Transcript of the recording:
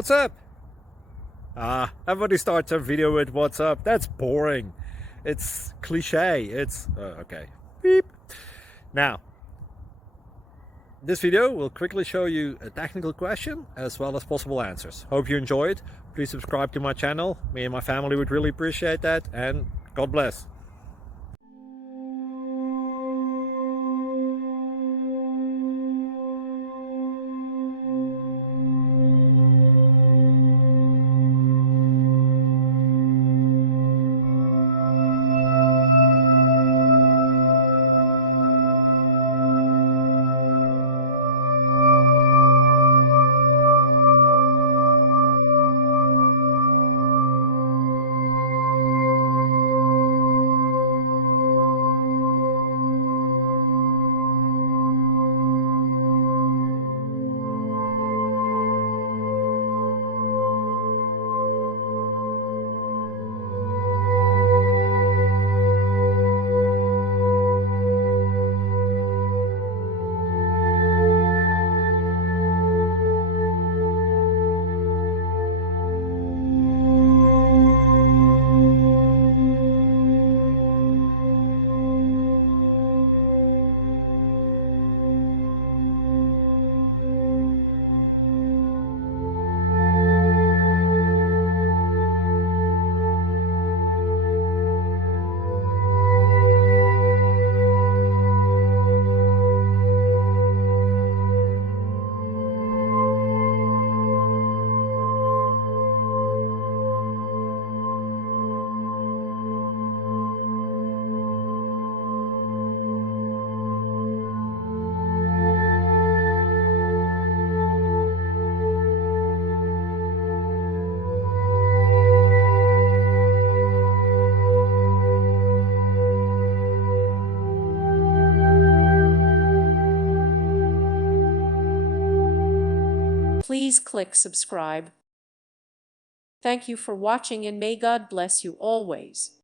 What's up? Everybody starts a video with what's up. That's boring. It's cliche. It's okay. Beep. Now, this video will quickly show you a technical question as well as possible answers. Hope you enjoyed. Please subscribe to my channel. Me and my family would really appreciate that, and God bless. Please click subscribe. Thank you for watching and may God bless you always.